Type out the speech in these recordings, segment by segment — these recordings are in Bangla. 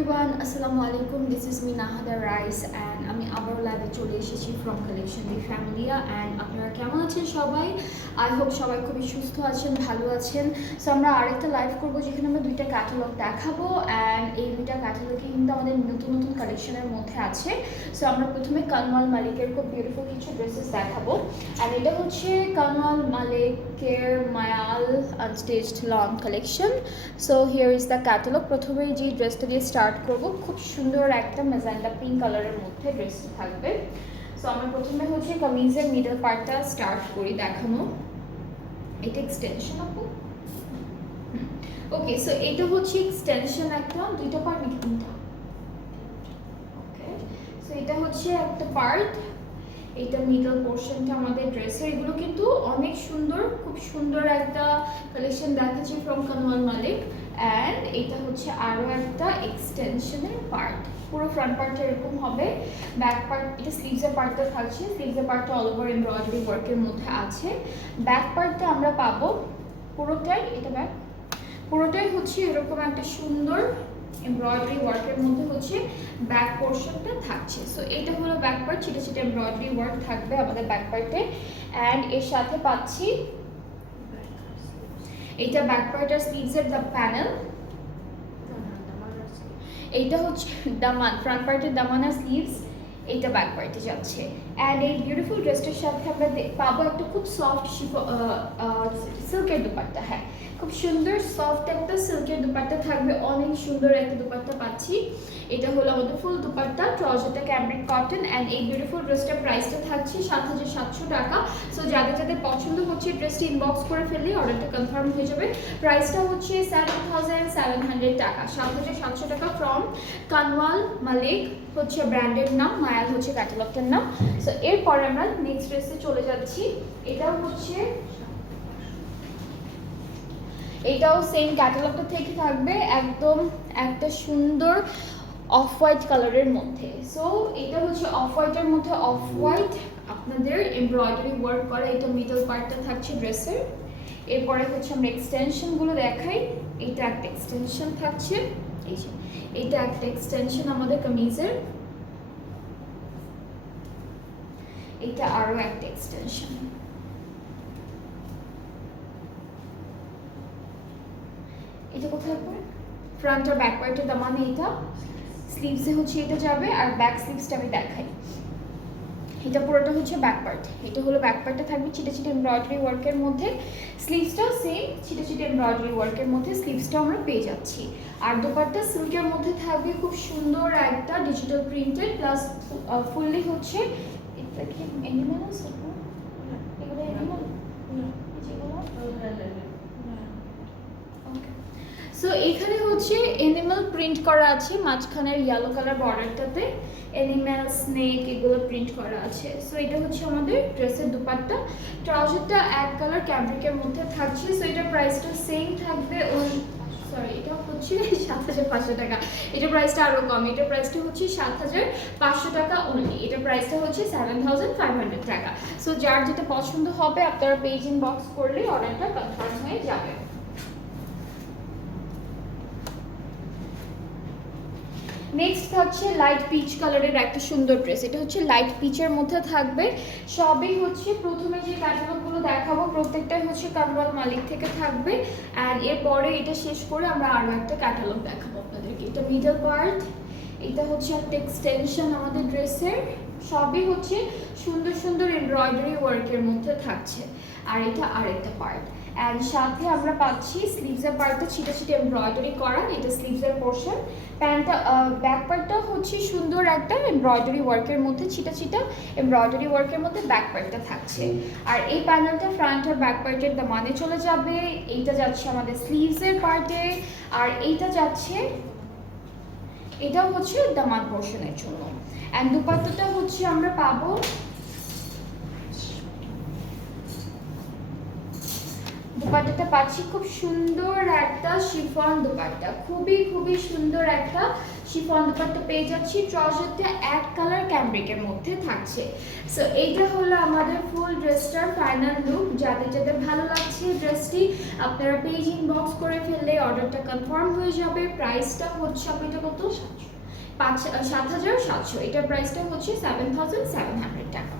everyone, Assalamu alaikum. This is me Nahada Rice and আমি আবার লাইভে চলে এসেছি from collection the Familia and আপনারা কেমন আছেন সবাই? আই হোপ সবাই খুবই সুস্থ আছেন, ভালো আছেন। সো আমরা আরেকটা লাইভ করবো যেখানে আমরা দুইটা ক্যাটালগ দেখাবো অ্যান্ড এই দুইটা ক্যাটালগে কিন্তু আমাদের নতুন নতুন কালেকশনের মধ্যে আছে। সো আমরা প্রথমে কানওয়াল মালিকের খুব বিউটিফুল কিছু ড্রেসেস দেখাবো অ্যান্ড এটা হচ্ছে কানওয়াল মালিকের Mayal unstaged lawn collection. So here is the catalogue. প্রথমে যে ড্রেসটা দিয়ে স্টার্ট করব, খুব সুন্দর একটা ম্যাজেন্টা পিঙ্ক কালারের মধ্যে ড্রেসটা থাকবে। সো আমরা প্রথমে হচ্ছে কামিজের মিডল পার্টটা স্টার্ট করি দেখানো। এটা এক্সটেনশন আপু, ওকে। সো এটা হচ্ছে এক্সটেনশন, একটা দুইটা পার্ট নাকি তিনটা? ওকে, সো এটা হচ্ছে একটা পার্ট, এটা মিডল পোর্শনটা আমাদের ড্রেসের। এগুলো কিন্তু অনেক সুন্দর, খুব সুন্দর একটা কালেকশন দেখাচ্ছি ফ্রম কানওয়াল মালিক। অ্যান্ড এটা হচ্ছে আরও একটা এক্সটেনশনের পার্ট, পুরো ফ্রন্ট পার্টটা এরকম হবে। ব্যাক পার্ট, এটা স্লিভসের পার্টটা থাকছে, স্লিভসের পার্টটা অল ওভার এমব্রয়ডারি ওয়ার্কের মধ্যে আছে। ব্যাক পার্টটা আমরা পাবো পুরোটাই, এটা ব্যাক পুরোটাই হচ্ছে এরকম একটা সুন্দর এমব্রয়ডারি ওয়ার্কের মধ্যে হচ্ছে ব্যাক পোর্শনটা থাকছে। সো এটা হলো ব্যাক পার্ট, ছোটো ছোটো এমব্রয়ডারি ওয়ার্ক থাকবে আমাদের ব্যাক পার্টে। অ্যান্ড এর সাথে পাচ্ছি এইটা ব্যাক পার্ট আর স্লিভসের দ্য প্যানেল। এইটা হচ্ছে দামান, ফ্রন্ট পার্টের দামান আর স্লিভস, এইটা ব্যাক পার্টে যাচ্ছে। অ্যান্ড এই বিউটিফুল ড্রেসটার সাথে আমরা পাবো একটা খুব সফট সিল্কের দুপাট্টা। হ্যাঁ, খুব সুন্দর সফট একটা সিল্কের দুপাট্টা থাকবে, অনেক সুন্দর একটা দুপাট্টা পাচ্ছি। এটা হলো আমাদের ফুল দুপাট্টা, ট্রাউজারটা ক্যামব্রিক কটন। অ্যান্ড এই বিউটিফুল ড্রেসটার প্রাইসটা থাকছে ৭৭০০ টাকা। সো যাদের যাদের পছন্দ হচ্ছে ড্রেসটি ইনবক্স করে ফেললে অর্ডারটা কনফার্ম হয়ে যাবে। প্রাইসটা হচ্ছে ৭৭০০ টাকা, ৭৭০০ টাকা ফ্রম কানওয়াল মালিক হচ্ছে ব্র্যান্ডের নাম, মায়াল হচ্ছে ক্যাটালগটার নাম। সো এরপরে আমরা নেক্সট ড্রেসে চলে যাচ্ছি। এটাও হচ্ছে, এটাও সেম ক্যাটালগটা থেকে থাকবে, একদম একটা সুন্দর অফ হোয়াইট কালারের মধ্যে। সো এটা হচ্ছে অফ হোয়াইটের মধ্যে অফ হোয়াইট আপনাদের এমব্রয়ডারি ওয়ার্ক করা, এটা মিডল পার্টটা থাকছে ড্রেসের। এরপরে হচ্ছে আমরা এক্সটেনশনগুলো দেখাই। এটা একটা এক্সটেনশন থাকছে, এই যে এটা একটা এক্সটেনশন আমাদের কামিজের, এটা আরও একটা এক্সটেনশন। এটা কোথায় পড়ে? ফ্রন্ট আর ব্যাক পার্টের দামানে এইটা, স্লিভসে হচ্ছে এটা যাবে। আর ব্যাক স্লিভসটা আমি দেখাই, এটা পুরোটা হচ্ছে ব্যাক পার্ট। এটা হলো ব্যাক পার্টটা থাকবে ছিটে ছিটে এমব্রয়ডারি ওয়ার্কের মধ্যে, স্লিভসটাও সেম ছিটে ছিটে এমব্রয়ডারি ওয়ার্কের মধ্যে, স্লিভসটাও আমরা পেয়ে যাচ্ছি। আর দুপাট্টা সিল্কের মধ্যে থাকবে, খুব সুন্দর একটা ডিজিটাল প্রিন্টেড প্লাস ফুললি হচ্ছে এটা কি অ্যানিমাল আছে? এগুলো অ্যানিমাল, সো এখানে হচ্ছে এনিম্যাল প্রিন্ট করা আছে, মাঝখানের ইয়েলো কালার বর্ডারটাতে এনিম্যাল, স্নেক এগুলো প্রিন্ট করা আছে। সো এটা হচ্ছে আমাদের ড্রেসের দুপাট্টা। ট্রাউজারটা এক কালার ক্যামব্রিকের মধ্যে থাকছে। সো এটার প্রাইসটা সেম থাকবে, সরি এটা হচ্ছে ৭৫০০ টাকা। এটার প্রাইসটা আরও কম, এটার প্রাইসটা হচ্ছে ৭৫০০ টাকা অনলি। এটার প্রাইসটা হচ্ছে ৭৫০০ টাকা। সো যার যেটা পছন্দ হবে আপনারা পেজ ইনবক্স করলে অর্ডারটা কনফার্ম হয়ে যাবে। নেক্সট থাকছে লাইট পিচ কালারের একটা সুন্দর ড্রেস। এটা হচ্ছে লাইট পিচের মধ্যে থাকবে, সবই হচ্ছে প্রথমে যে ক্যাটালগুলো দেখাবো প্রত্যেকটাই হচ্ছে কানওয়াল মালিক থেকে থাকবে। অ্যান্ড এরপরে এটা শেষ করে আমরা আরও একটা ক্যাটালগ দেখাবো আপনাদেরকে। এটা মিডল পার্ট, এটা হচ্ছে একটা এক্সটেনশন আমাদের ড্রেসের, সবই হচ্ছে সুন্দর সুন্দর এমব্রয়ডারি ওয়ার্কের মধ্যে থাকছে। আর এটা আরেকটা পার্ট। অ্যান্ড সাথে আমরা পাচ্ছি স্লিভসের পার্টটা ছিটে ছিটে এমব্রয়ডারি করা, এটা স্লিভসের পোর্শন। প্যান্টটা ব্যাক পার্টটা হচ্ছে সুন্দর একটা এমব্রয়ডারি ওয়ার্কের মধ্যে, ছিটা ছিটা এমব্রয়ডারি ওয়ার্কের মধ্যে ব্যাক পার্টটা থাকছে। আর এই প্যানেলটা ফ্রন্ট আর ব্যাক পার্টের দামানে চলে যাবে। এইটা যাচ্ছে আমাদের স্লিভসের পার্টে, আর এইটা যাচ্ছে, এটাও হচ্ছে দামান পোর্শনের জন্য। অ্যান্ড দুপাট্টাটা হচ্ছে আমরা পাবো, দুপাট্টাটা পাচ্ছি খুব সুন্দর একটা শিফন দুপাট্টা, খুবই খুবই সুন্দর একটা শিফন দুপাট্টা পেয়ে যাচ্ছি। ট্রাউজারটা এক কালার ক্যামব্রিকের মধ্যে থাকছে। সো এইটা হলো আমাদের ফুল ড্রেসটার ফাইনাল লুক। যাদের যাদের ভালো লাগছে ড্রেসটি আপনারা পেজ ইনবক্স করে ফেললে অর্ডারটা কনফার্ম হয়ে যাবে। প্রাইসটা হচ্ছে এটা কত, 7,700। এটার প্রাইসটা হচ্ছে 7,700 টাকা।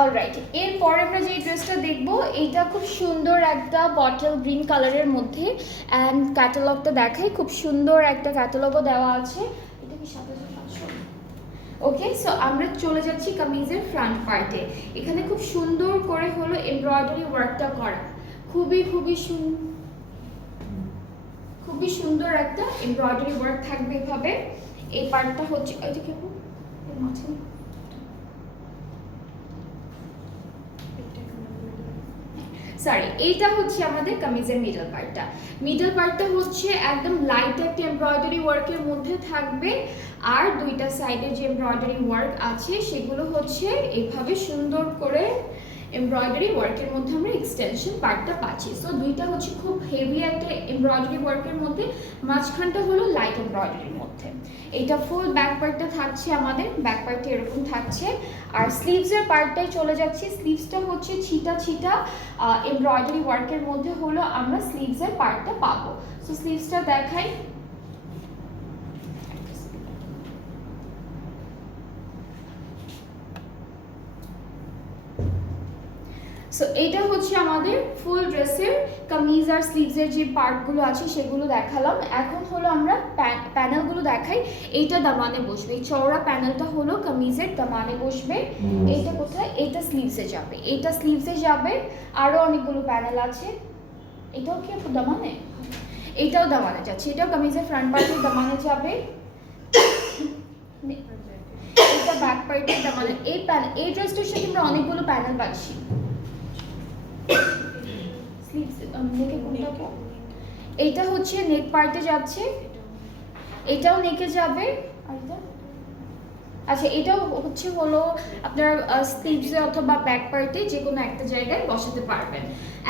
অলরাইট, এরপর আমরা যে ড্রেসটা দেখবো এটা খুব সুন্দর একটা বটল গ্রিন কালারের মধ্যে, অ্যান্ড ক্যাটালগটা দেখাই, খুব সুন্দর একটা ক্যাটালগও দেওয়া আছে। এটা কি 7,700? ওকে, সো আমরা চলে যাচ্ছি কামিজের ফ্রন্ট পার্টে। এখানে খুব সুন্দর করে হলো এমব্রয়ডারি ওয়ার্কটা করা, খুবই সুন্দর একটা এমব্রয়ডারি ওয়ার্ক থাকবে এভাবে। এই পার্টটা হচ্ছে এটা কি মাঝখানে, সরি, এইটা হচ্ছে আমাদের কামিজের মিডল পার্টটা। মিডল পার্টটা হচ্ছে একদম লাইট একটা এমব্রয়ডারি ওয়ার্কের মধ্যে থাকবে, আর দুইটা সাইডে যে এমব্রয়ডারি ওয়ার্ক আছে সেগুলো হচ্ছে এইভাবে সুন্দর করে এমব্রয়ডারি ওয়ার্কের মধ্যে আমরা এক্সটেনশন পার্টটা পাচ্ছি। সো দুইটা হচ্ছে খুব হেভি একটা এমব্রয়ডারি ওয়ার্কের মধ্যে, মাঝখানটা হলো লাইট এমব্রয়ডারির মধ্যে। এইটা ফুল ব্যাক পার্টটা থাকছে আমাদের, ব্যাক পার্টটা এরকম থাকছে। আর স্লিভসের পার্টটাই চলে যাচ্ছি। স্লিভসটা হচ্ছে ছিটা এমব্রয়ডারি ওয়ার্কের মধ্যে হলো আমরা স্লিভসের পার্টটা পাবো। সো স্লিভসটা দেখাই। সো এটা হচ্ছে আমাদের ফুল ড্রেসের কামিজ আর স্লিভসের যে পার্টগুলো আছে সেগুলো দেখালাম। এখন হলো আমরা প্যানেলগুলো দেখাই। এইটা দামানে বসবে, এই চওড়া প্যানেলটা হলো কামিজের দামানে বসবে। এইটা কোথায়, এটা স্লিভসে যাবে, এটা স্লিভসে যাবে। আরও অনেকগুলো প্যানেল আছে। এটাও কি দামানে, এইটাও দামানে যাচ্ছে, এটাও কামিজের ফ্রন্ট পার্টের দামানে যাবে। এটা ব্যাক পার্টের দামানে। এই ড্রেসটার সাথে আমরা অনেকগুলো প্যানেল পাচ্ছি। এইটা হচ্ছে নেক পার্টে যাচ্ছে, এটাও নেকে যাবে। আচ্ছা, এটাও হচ্ছে হলো আপনার স্লিভসে অথবা ব্যাক পার্টে যে কোনো একটা জায়গায় বসাতে পারবেন।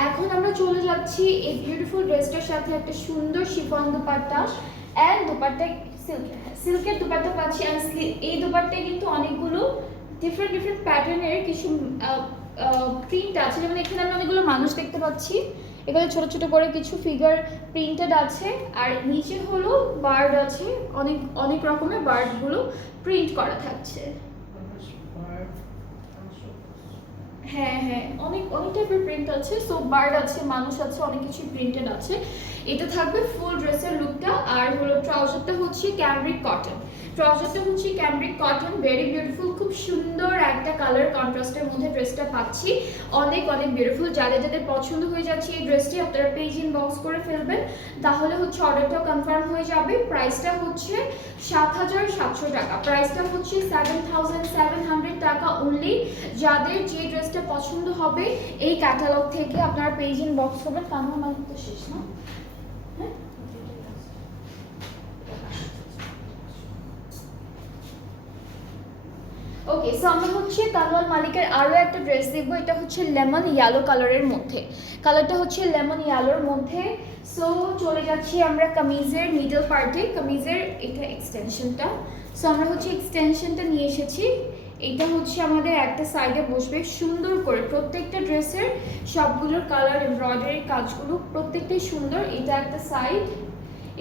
এখন আমরা চলে যাচ্ছি এই বিউটিফুল ড্রেসটার সাথে একটা সুন্দর শিফন দুপাট্টা, অ্যান্ড দুপাট্টায় সিল্কের দুপাট্টা পাচ্ছি। আর এই দুপাট্টায় কিন্তু অনেকগুলো ডিফারেন্ট প্যাটার্নের কিছু প্রিন্ট আছে। যেমন এখানে আমরা অনেকগুলো মানুষ দেখতে পাচ্ছি, এখানে ছোট করে কিছু ফিগার প্রিন্টেড আছে। আর নিচে হলো বার্ড আছে, অনেক রকমের বার্ডগুলো প্রিন্ট করা থাকছে। হ্যাঁ, অনেক টাইপের প্রিন্ট আছে। সো বার্ড আছে, মানুষ আছে, অনেক কিছু প্রিন্টেড আছে। এটা থাকবে ফুল ড্রেসের লুকটা। আর হলো ট্রাউজারটা হচ্ছে ক্যামব্রিক কটন। ভেরি বিউটিফুল, খুব সুন্দর একটা কালার কন্ট্রাস্টের মধ্যে ড্রেসটা পাচ্ছি। অনেক বিউটিফুল। যাদের পছন্দ হয়ে যাচ্ছে এই ড্রেসটি, আপনারা পেজ ইনবক্স করে ফেলবেন, তাহলে হচ্ছে অর্ডারটাও কনফার্ম হয়ে যাবে। প্রাইসটা হচ্ছে 7,700 টাকা। প্রাইসটা হচ্ছে 7,700 টাকা অনলি। যাদের যে ড্রেসটা পছন্দ হবে এই ক্যাটালগ থেকে আপনারা পেজ ইনবক্স করবেন। কারণ আমার তো শেষ না, হ্যাঁ। ওকে, সো আমরা হচ্ছে কানওয়াল মালিকের আরও একটা ড্রেস দেখবো। এটা হচ্ছে লেমন ইয়েলো কালারের মধ্যে, কালারটা হচ্ছে লেমন ইয়েলোর মধ্যে। সো চলে যাচ্ছি আমরা কামিজের মিডল পার্টে, কামিজের এটা এক্সটেনশনটা। সো আমরা হচ্ছে এক্সটেনশনটা নিয়ে এসেছি। এটা হচ্ছে আমাদের একটা সাইডে বসবে সুন্দর করে। প্রত্যেকটা ড্রেসের সবগুলোর কালার এমব্রয়ডারির কাজগুলো প্রত্যেকটাই সুন্দর। এটা একটা সাইড,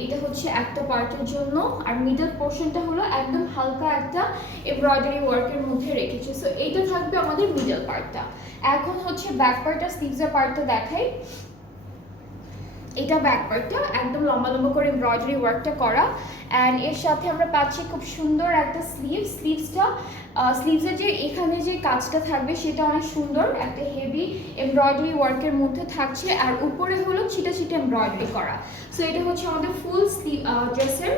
এটা হচ্ছে একটা পার্টের জন্য। আর মিডল পোর্শনটা হলো একদম হালকা একটা এমব্রয়ডারি ওয়ার্কের মধ্যে রেখেছে। সো এইটা থাকবে আমাদের মিডল পার্টটা। এখন হচ্ছে ব্যাক পার্টটা, স্লিভসের পার্টটা দেখাই। এটা ব্যাক পার্টটা একদম লম্বা করে এমব্রয়ডারি ওয়ার্কটা করা, অ্যান্ড এর সাথে আমরা পাচ্ছি খুব সুন্দর একটা স্লিভসের যে এখানে যে কাজটা থাকবে সেটা অনেক সুন্দর একটা হেভি এমব্রয়ডারি ওয়ার্কের মধ্যে থাকছে। আর উপরে হলো ছিটা এমব্রয়ডারি করা। সো এটা হচ্ছে আমাদের ফুল ড্রেসের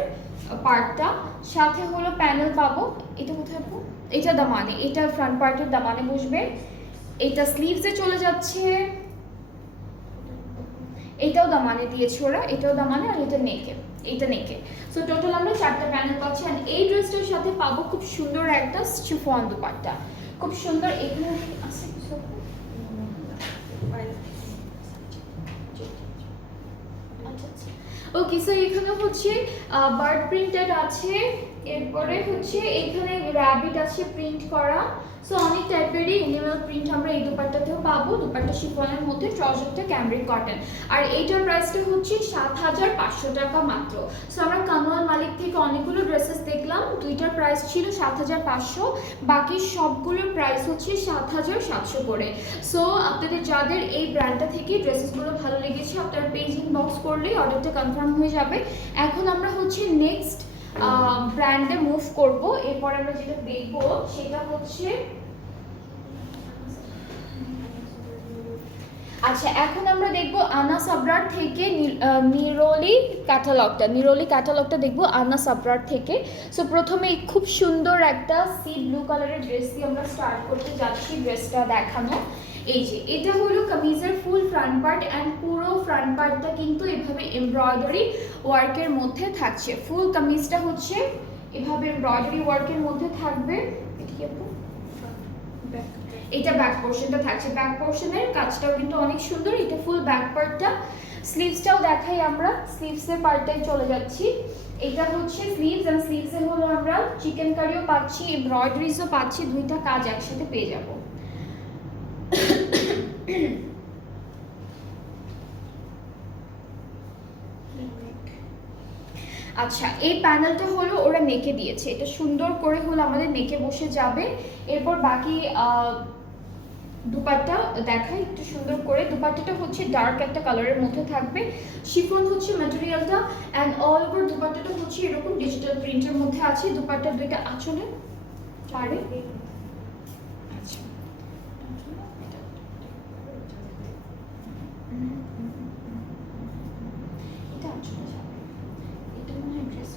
পার্টটা। সাথে হলো প্যানেল পাবো। এটা কোথায় পাবো, এটা দামানে, এটা ফ্রন্ট পার্টের দামানে বসবে। এটা স্লিভসে চলে যাচ্ছে, এটাও দামানে দিয়েছে ওরা, এটাও দামানে, আর এটা নেকে। সো টোটাল আমরা 4টা প্যানেল পাচ্ছি। আর এই ড্রেসটার সাথে পাবো খুব সুন্দর একটা শিফন দুপাট্টা, খুব সুন্দর। এখানে আছে কিছু ওকে। সো এখানে হচ্ছে বার্ড প্রিন্টেড আছে, এরপরে হচ্ছে এখানে র্যাবিট আছে প্রিন্ট করা। সো অনেক টাইপেরই এনিমেল প্রিন্ট আমরা এই দুপাট্টাতেও পাবো। দুপাট্টা শিফনের মধ্যে, ট্রাউজারটা ক্যামব্রিক কটন। আর এইটার প্রাইসটা হচ্ছে 7,500 টাকা মাত্র। সো আমরা কানওয়াল মালিক থেকে অনেকগুলো ড্রেসেস দেখলাম, দুইটার প্রাইস ছিল 7,500, বাকি সবগুলোর প্রাইস হচ্ছে 7,700 করে। সো আপনাদের যাদের এই ব্র্যান্ডটা থেকে ড্রেসেসগুলো ভালো লেগেছে, আপনারা পেজ ইনবক্স করলেই অর্ডারটা কনফার্ম হয়ে যাবে। এখন আমরা হচ্ছে নেক্সট ব্র্যান্ডে মুভ করব। এরপর আমরা যেটা দেখব সেটা হচ্ছে, আচ্ছা এখন আমরা দেখব আনা সাবরার থেকে নিরোলি ক্যাটালগটা দেখব আনা সাবরার থেকে। সো প্রথমে খুব সুন্দর একটা সি ব্লু কালারের ড্রেস দিয়ে আমরা স্টার্ট করতে যাচ্ছি ড্রেসটা দেখানো। এই যে এটা হলো কামিজের ফুল ফ্রন্ট পার্ট, অ্যান্ড পুরো ফ্রন্ট পার্টটা কিন্তু এভাবে এমব্রয়ডারি ওয়ার্কের মধ্যে থাকছে। ফুল কামিজটা হচ্ছে এভাবে এমব্রয়ডারি ওয়ার্কের মধ্যে থাকবে। এটা ব্যাক পোর্শনটা থাকছে, ব্যাক পোর্শনের কাজটাও কিন্তু অনেক সুন্দর। এটা ফুল ব্যাক পার্টটা। স্লিভসটাও দেখাই আমরা, স্লিভসের পার্টটাই চলে যাচ্ছি। এটা হচ্ছে স্লিভস, এন্ড স্লিভসে হলো আমরা চিকেন কারিও পাচ্ছি, এমব্রয়ডারিজও পাচ্ছি, দুইটা কাজ একসাথে পেয়ে যাব। আচ্ছা এই প্যানেলটা হলো ওরা নেকে দিয়েছে, এটা সুন্দর করে হলো আমাদের নেকে বসে যাবে। এরপর বাকি দুপাট্টা দেখাই একটু সুন্দর করে। দুপাট্টাটা হচ্ছে ডার্ক একটা কালারের মধ্যে থাকবে, শিফন হচ্ছে ম্যাটেরিয়ালটা, অ্যান্ড অল ওভার দুপাট্টাটা হচ্ছে এরকম ডিজিটাল প্রিন্টের মধ্যে আছে। দুপাট্টার দুইটা আঁচলে পারে, আচ্ছা এটা আঁচলে যাবে, এটা মনে হয় ড্রেস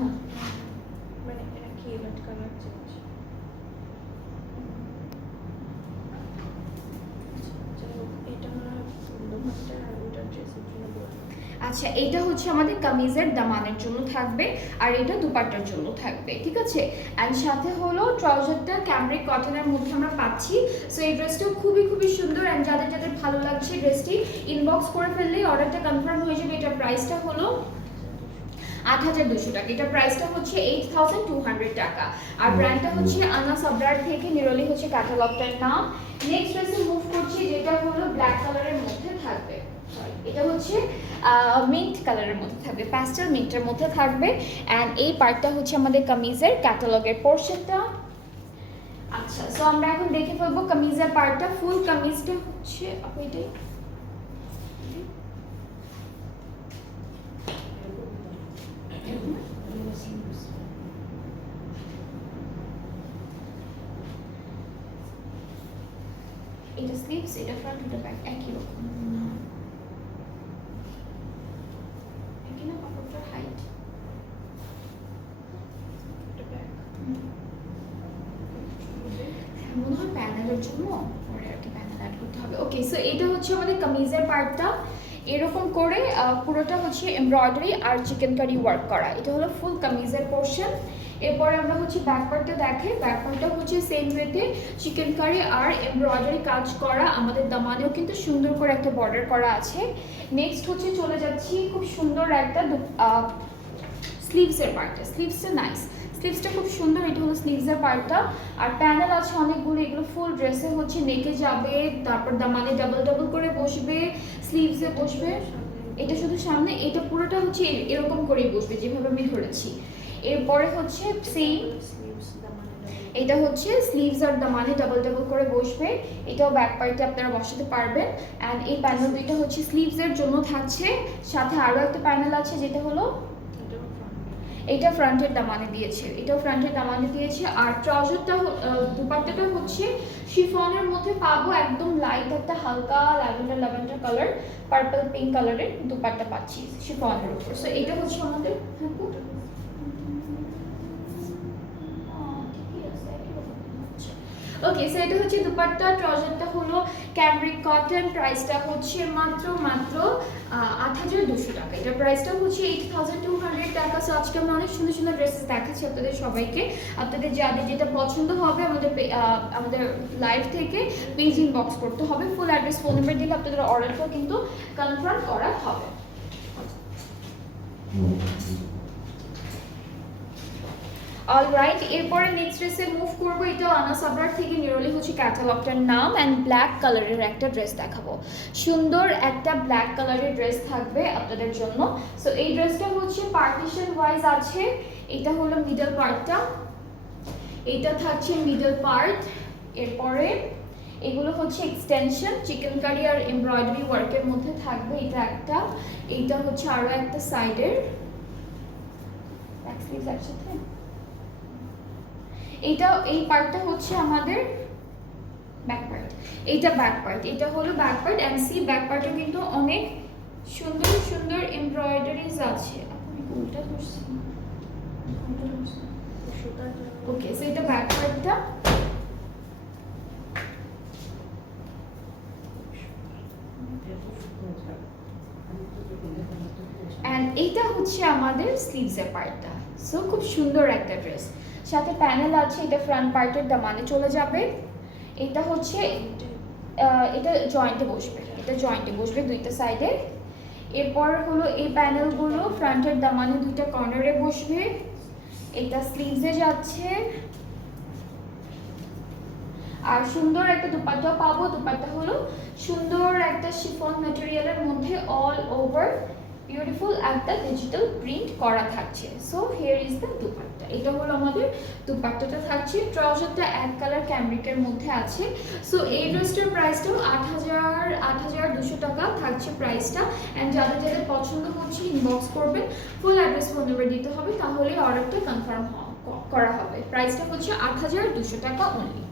না, মানে এটা কি এলাট কালার চেঞ্জ। এটা মনে হয় দুপাট্টা আর ওটা ড্রেসের জন্য বলবো। আচ্ছা এইটা হচ্ছে আমাদের কামিজের দামানের জন্য থাকবে, আর এটা দুপাট্টার জন্য থাকবে, ঠিক আছে। অ্যান্ড সাথে হলো ট্রাউজারটা ক্যামব্রিক কটনের মধ্যে আমরা পাচ্ছি। সো এই ড্রেসটাও খুবই খুবই সুন্দর, অ্যান্ড যাদের যাদের ভালো লাগছে ড্রেসটি ইনবক্স করে ফেললেই অর্ডারটা কনফার্ম হয়ে যাবে। এটার প্রাইসটা হলো 8,200 টাকা। এটার প্রাইসটা হচ্ছে 8,200 টাকা। আর ব্র্যান্ডটা হচ্ছে আনা সাবরার থেকে, নিরলি হচ্ছে ক্যাটালগটার নাম। নেক্সট ড্রেসে মুভ করছি, যেটা হলো ব্ল্যাক কালারের মধ্যে থাকবে, এটা হচ্ছে মিন্ট কালারের মধ্যে থাকবে, প্যাস্টেল মিন্টের মধ্যে থাকবে। অ্যান্ড এই পার্টটা হচ্ছে আমাদের কামিজের ক্যাটালগের পোর্শনটা। আচ্ছা সো আমরা এখন দেখে ফেলবো কামিজের পার্টটা। ফুল কামিজটা হচ্ছে এটাই, এটা স্লিভস, এটা ফ্রন্ট, এটা ব্যাক একই রকম। একই না কাপড়টার হাইট, এটা ব্যাক মনে হয় প্যানেলের জন্য পরে আর কি প্যানেল অ্যাড করতে হবে। ওকে সো এটা হচ্ছে আমাদের কামিজের পার্টটা, এরকম করে পুরোটা হচ্ছে এমব্রয়ডারি আর চিকেন কারি ওয়ার্ক করা। এটা হলো ফুল কামিজের পোর্শন। এরপরে আমরা হচ্ছে ব্যাক পার্টটা দেখাই। ব্যাক পার্টটা হচ্ছে সেম ওয়েতে চিকেন কারি আর এমব্রয়ডারি কাজ করা, আমাদের দামানেও কিন্তু সুন্দর করে একটা বর্ডার করা আছে। নেক্সট হচ্ছে চলে যাচ্ছি খুব সুন্দর একটা স্লিভসের পার্টটা। স্লিভসটা নাইস, স্লিভসটা খুব সুন্দর। এটা হলো স্লিভসের পার্টটা, আর প্যানেল আছে অনেকগুলো, এগুলো ফুল ড্রেসে হচ্ছে নেকে যাবে, তারপর দামানে ডাবল ডাবল করে বসবে, স্লিভসে বসবে। এটা শুধু সামনে, এটা পুরোটা হচ্ছে এরকম করেই বসবে যেভাবে আমি ধরেছি। এরপরে হচ্ছে সেম, স্লিভস দামানে এটা হচ্ছে স্লিভস আর দামানে ডাবল ডাবল করে বসবে। এটাও ব্যাক পার্টে আপনারা বসাতে পারবেন। অ্যান্ড এই প্যানেল দুইটা হচ্ছে স্লিভসের জন্য থাকছে, সাথে আরও একটা প্যানেল আছে যেটা হলো এটা ফ্রন্টের দামানে দিয়েছে, এটাও ফ্রন্টের দামানে দিয়েছে। আর ট্রাউজারটা দুপাট্টাটা হচ্ছে শিফনের মধ্যে পাবো, একদম লাইট একটা হালকা ল্যাভেন্ডার কালার, পার্পল পিঙ্ক কালারের দুপাট্টা পাচ্ছি শিফনের উপর। সো এটা হচ্ছে আমাদের ওকে, সো এটা হচ্ছে দুপাট্টা, ট্রাউজারটা হলো ক্যামব্রিক কটন, প্রাইসটা হচ্ছে মাত্র ৮,200 টাকা। এটা প্রাইসটা হচ্ছে 8,200 টাকা। সো আজকে আমরা অনেক সুন্দর সুন্দর ড্রেসেস দেখাচ্ছি আপনাদের সবাইকে। আপনাদের যাদের যেটা পছন্দ হবে আমাদের লাইভ থেকে পেজ ইনবক্স করতে হবে, ফুল অ্যাড্রেস ফোন নাম্বার দিলে আপনাদের অর্ডারটাও কিন্তু কনফার্ম করা হবে। অলরাইট, এরপরে নেক্সট ড্রেসে মুভ করবো। এটা আনা সাবরার থেকে নিরলি হচ্ছে ক্যাটালগটার নাম, অ্যান্ড ব্ল্যাক কালারের একটা ড্রেস দেখাবো। সুন্দর একটা ব্ল্যাক কালারের ড্রেস থাকবে আপনাদের জন্য। সো এই ড্রেসটা হচ্ছে পার্টিশন ওয়াইজ আছে। এটা হলো মিডল পার্টটা, এটা থাকছে মিডল পার্ট। এরপরে এগুলো হচ্ছে এক্সটেনশন, চিকেন কারি আর এমব্রয়ডারি ওয়ার্কের মধ্যে থাকবে। এটা একটা, এইটা হচ্ছে আরো একটা সাইডের একসাথে। এইটা, এই পার্টটা হচ্ছে আমাদের ব্যাক পার্ট, এইটা ব্যাক পার্ট, এটা হলো back part. And see back পার্টে কিন্তু অনেক সুন্দর সুন্দর এমব্রয়ডারিজ আছে। আপনি উল্টা ধরছেন, ওকে। সো এটা ব্যাক পার্টটা, এন্ড এইটা হচ্ছে আমাদের স্লিভসের পার্টটা। সো খুব সুন্দর একটা ড্রেস, সাথে প্যানেল আছে। এটা ফ্রন্ট পার্টের দামানে চলে যাবে। এটা হচ্ছে এটা জয়েন্টে বসবে, এটা জয়েন্টে বসবে দুইটা সাইডে। এরপর হলো এই প্যানেলগুলো ফ্রন্টের দামানে দুইটা কর্নারে বসবে। এটা স্লিভসে যাচ্ছে, আর সুন্দর একটা দুপাট্টা পাবো। দুপাট্টা হলো সুন্দর একটা শিফন ম্যাটেরিয়ালের মধ্যে অল ওভার বিউটিফুল একটা ডিজিটাল প্রিন্ট করা থাকছে। So here is the dupatta. এটা হলো আমাদের দুপাট্টাটা থাকছে। ট্রাউজারটা এক কালার ক্যামব্রিকের মধ্যে আছে। সো এই ড্রেসটার প্রাইসটাও ৮,২০০ টাকা থাকছে প্রাইসটা। অ্যান্ড যাদের যাদের পছন্দ হচ্ছে ইনবক্স করবেন, ফুল অ্যাড্রেস ফোন নাম্বার দিতে হবে, তাহলে অর্ডারটা কনফার্ম করা হবে। প্রাইসটা হচ্ছে ৮,২০০ টাকা অনলি।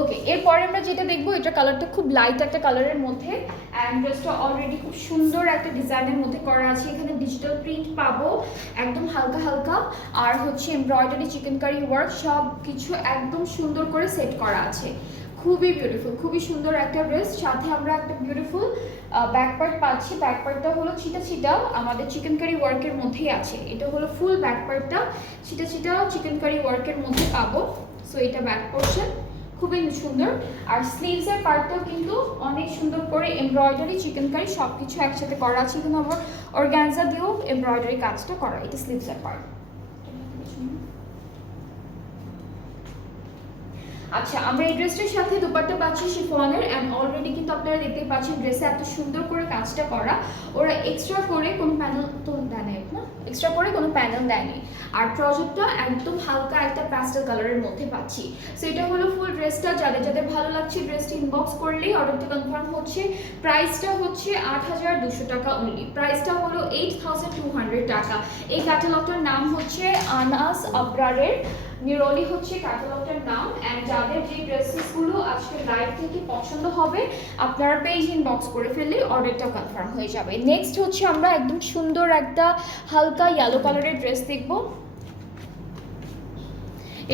ওকে, এরপরে আমরা যেটা দেখবো, এটা কালারটা খুব লাইট একটা কালারের মধ্যে, অ্যান্ড ড্রেসটা অলরেডি খুব সুন্দর একটা ডিজাইনের মধ্যে করা আছে। এখানে ডিজিটাল প্রিন্ট পাবো একদম হালকা হালকা, আর হচ্ছে এমব্রয়ডারি চিকেন কারি ওয়ার্ক, সব কিছু একদম সুন্দর করে সেট করা আছে। খুবই বিউটিফুল, খুবই সুন্দর একটা ড্রেস। সাথে আমরা একটা বিউটিফুল ব্যাক পার্ট পাচ্ছি। ব্যাক পার্টটা হলো ছিটা ছিটা আমাদের চিকেন কারি ওয়ার্কের মধ্যেই আছে। এটা হলো ফুল ব্যাক পার্টটা ছিটা ছিটা চিকেন কারি ওয়ার্কের মধ্যে পাবো। সো এটা ব্যাক পোর্শন, খুবই সুন্দর। আর স্লিভসের পার্টটাও কিন্তু অনেক সুন্দর করে এমব্রয়ডারি চিকেন কারি সব কিছু একসাথে করা আছে। কিন্তু আবার অর্গানজা দিয়েও এমব্রয়ডারি কাজটা করা। এটা স্লিভসের পার্ট। আচ্ছা, আমরা এই ড্রেসটার সাথে দুপাট্টা পাচ্ছি শিফনের, অ্যান্ড অলরেডি কিন্তু আপনারা দেখতেই পাচ্ছেন ড্রেসে এত সুন্দর করে কাজটা করা। ওরা এক্সট্রা করে কোনো প্যানেল তো দেয় না, এক্সট্রা করে কোনো প্যানেল দেয়নি। আর ট্রাউজারটা একদম হালকা একটা প্যাস্টেল কালারের মধ্যে পাচ্ছি। সো এটা হলো ফুল ড্রেসটা। যাদের যাদের ভালো লাগছে ড্রেসটা ইনবক্স করলেই অর্ডারটা কনফার্ম হচ্ছে। প্রাইসটা হচ্ছে ৮,২০০ টাকা অনলি। প্রাইসটা হলো 8,200 টাকা। এই ক্যাটালগটার নাম হচ্ছে আনাস আবরারের, নিরলি হচ্ছে ক্যাটালগটার নাম। অ্যান্ড যাদের যে ড্রেসেসগুলো আজকে লাইভ থেকে পছন্দ হবে, আপনারা পেজ ইনবক্স করে ফেললে অর্ডারটা কনফার্ম হয়ে যাবে। নেক্সট হচ্ছে আমরা একদম সুন্দর একটা হালকা ইয়েলো কালারের ড্রেস দেখব।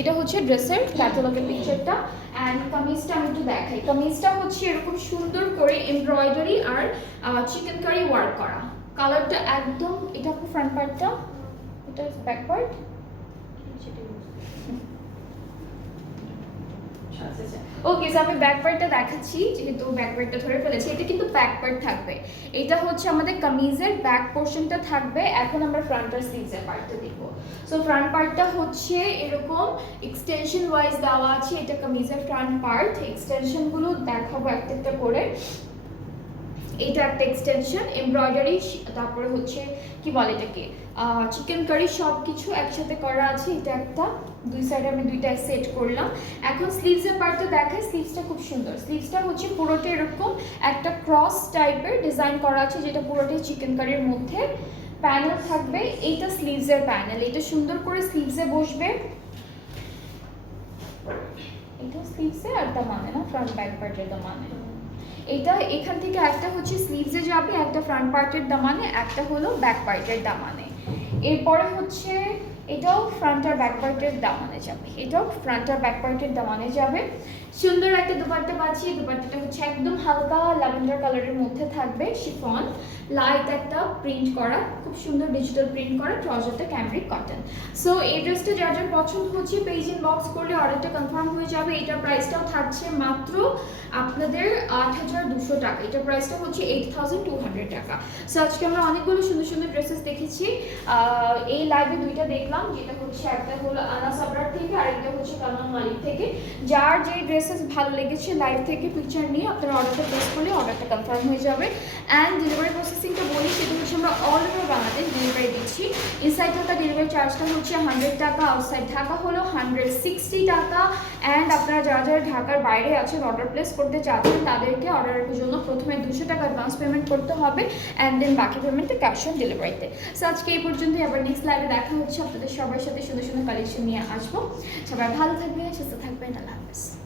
এটা হচ্ছে ড্রেসের ক্যাটালগের পিকচারটা। অ্যান্ড কামিজটা আমি একটু দেখাই। কামিজটা হচ্ছে এরকম সুন্দর করে এমব্রয়ডারি আর চিকেন কারি ওয়ার্ক করা। কালারটা একদম, এটা ফ্রন্ট পার্টটা, এটা ব্যাক পার্ট। ওকে, সো আমি ব্যাক পার্টটা দেখাচ্ছি, যেহেতু ব্যাক পার্টটা ধরে ফেলেছি। এটা কিন্তু ব্যাক পার্ট থাকবে। এটা হচ্ছে আমাদের কামিজের ব্যাক পোর্শনটা থাকবে। এখন আমরা ফ্রন্ট আর স্লিভসের পার্টটা দেখবো। সো ফ্রন্ট পার্টটা হচ্ছে এরকম এক্সটেনশন ওয়াইজ দেওয়া আছে। এটা কামিজের ফ্রন্ট পার্ট। এক্সটেনশনগুলো দেখাবো একটা একটা করে। এটা একটা এক্সটেনশন, এমব্রয়ডারি, তারপরে হচ্ছে কি বলে এটাকে চিকেন কারি, সব কিছু একসাথে করা আছে। এটা একটা, দুই সাইডে আমি দুইটা সেট করলাম। এখন স্লিভসের পার্টটা দেখাই। স্লিভসটা খুব সুন্দর। স্লিভসটা হচ্ছে পুরোটা এরকম একটা ক্রস টাইপের ডিজাইন করা আছে, যেটা পুরোটাই চিকেন কারির মধ্যে। প্যানেল থাকবে, এইটা স্লিভসের প্যানেল। এটা সুন্দর করে স্লিভসে বসবে। এটা স্লিভসে আর দামানে না, ফ্রন্ট ব্যাক পার্টের দামানে। এটা এখান থেকে একটা হচ্ছে স্লিভসে যাবে, একটা ফ্রন্ট পার্টের দামানে, একটা হলো ব্যাক পার্টের দামানে। এরপরে হচ্ছে এটাও ফ্রন্ট আর ব্যাক পার্টের দামানে যাবে, এটাও ফ্রন্ট আর ব্যাক পার্টের দামানে যাবে। সুন্দর একটা দুপাট্টা পাচ্ছি, দুপাট্টাটা হচ্ছে একদম হালকা ল্যাভেন্ডার কালারের মধ্যে থাকবে, শিফন লাইট একটা প্রিন্ট করা, খুব সুন্দর ডিজিটাল প্রিন্ট করা, ট্রাউজারটা ক্যামব্রিক কটন। সো এই ড্রেসটা যার যার পছন্দ হচ্ছে পেজ ইনবক্স করলে অর্ডারটা কনফার্ম হয়ে যাবে। এটার প্রাইসটাও থাকছে মাত্র আপনাদের 8200 টাকা, এটার প্রাইসটা হচ্ছে 8200 টাকা। সো আজকে আমরা অনেকগুলো সুন্দর সুন্দর ড্রেসেস দেখেছি। এই লাইভে দুইটা দেখলাম, যেটা হচ্ছে একটা হলো আনা সাবরার থেকে আর একটা হচ্ছে কামাল মালিক থেকে। যার যে ড্রেসেস ভালো লেগেছে লাইভ থেকে পিকচার নিয়ে আপনারা অর্ডারটা প্লেস করলে অর্ডারটা কনফার্ম হয়ে যাবে। অ্যান্ড ডেলিভারি প্রসেসিংটা বলি, সেটা হচ্ছে আমরা অল ওভার বাংলাদেশ ডেলিভারি দিচ্ছি। ইনসাইড ঢাকা ডেলিভারি চার্জটা হচ্ছে 100 টাকা, আউটসাইড ঢাকা হলো 160 টাকা। অ্যান্ড আপনারা যারা যারা ঢাকার বাইরে আছেন অর্ডার প্লেস করতে চাচ্ছেন তাদেরকে অর্ডারের জন্য প্রথমে 200 টাকা অ্যাডভান্স পেমেন্ট করতে হবে, অ্যান্ড দেন বাকি পেমেন্টটা ক্যাশ অন ডেলিভারিতে। সো আজকে এই পর্যন্তই, আবার নেক্সট লাইভে দেখা হচ্ছে। আপনাদের সবার সাথে সুন্দর সুন্দর কালেকশন নিয়ে আসবো। সবাই ভালো থাকবেন, সুস্থ থাকবেন, আল্লাহ হাফেজ।